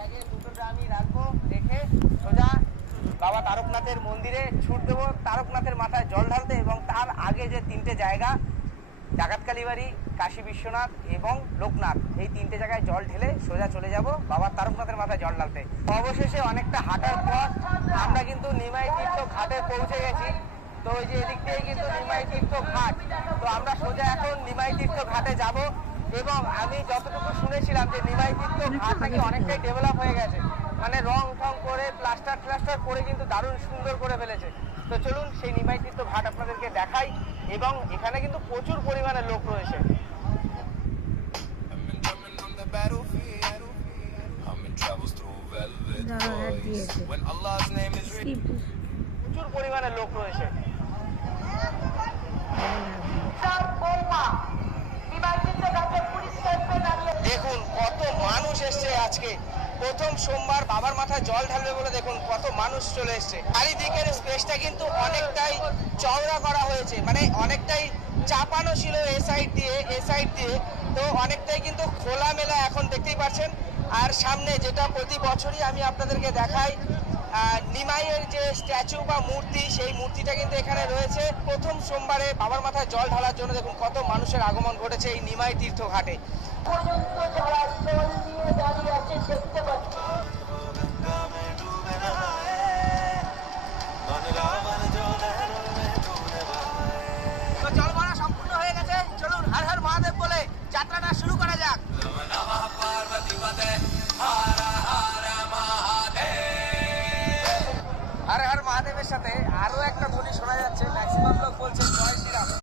ব্যাগে দুটোটা আমি রাখবো, রেখে সোজা বাবা তারকনাথের মন্দিরে ছুট দেবো, তারকনাথের মাথায় জল ঢালতে। এবং তার আগে যে তিনটে জায়গা, ডাকাত কালীবাড়ি, কাশী বিশ্বনাথ এবং লোকনাথ, এই তিনটে জায়গায় জল ঢেলে সোজা চলে যাব বাবা তারকনাথের মাথায় জল ঢালতে। অবশেষে অনেকটা হাঁটার পর আমরা কিন্তু নিমাই তীর্থ ঘাটে পৌঁছে গেছি। তো ওই যে এদিক দিয়ে কিন্তু নিমাই তীর্থ ঘাট, তো আমরা সোজা এখন নিমাই তীর্থ ঘাটে যাব। এবং আমি যতটুকু শুনেছিলাম যে নিমাই তীর্থ ঘাট নাকি অনেকটাই ডেভেলপ হয়ে গেছে, মানে রং ঠং করে প্লাস্টার করে কিন্তু দারুণ সুন্দর করে ফেলেছে। তো চলুন সেই নিমাই তীর্থ ঘাট আপনাদেরকে দেখাই। এবং এখানে কিন্তু প্রচুর পরিমাণে লোক রয়েছে। প্রচুর পরিমাণে লোক রয়েছে। দেখুন কত মানুষ এসছে আজকে, প্রথম সোমবার বাবার মাথায় জল ঢালবে বলে দেখুন কত মানুষ চলে এসছে। চারিদিকের স্পেসটা কিন্তু অনেকটাই চওড়া করা হয়েছে, মানে অনেকটাই চাপানো ছিল এ সাইড দিয়ে, তো অনেকটাই কিন্তু খোলামেলা এখন দেখতেই পাচ্ছেন। আর সামনে যেটা প্রতি বছরই আমি আপনাদেরকে দেখাই, নিমাইয়ের যে স্ট্যাচু বা মূর্তি, সেই মূর্তিটা কিন্তু এখানে রয়েছে। প্রথম সোমবারে বাবার মাথায় জল ঢালার জন্য দেখুন কত মানুষের আগমন ঘটেছে এই নিমাই তীর্থ ঘাটে।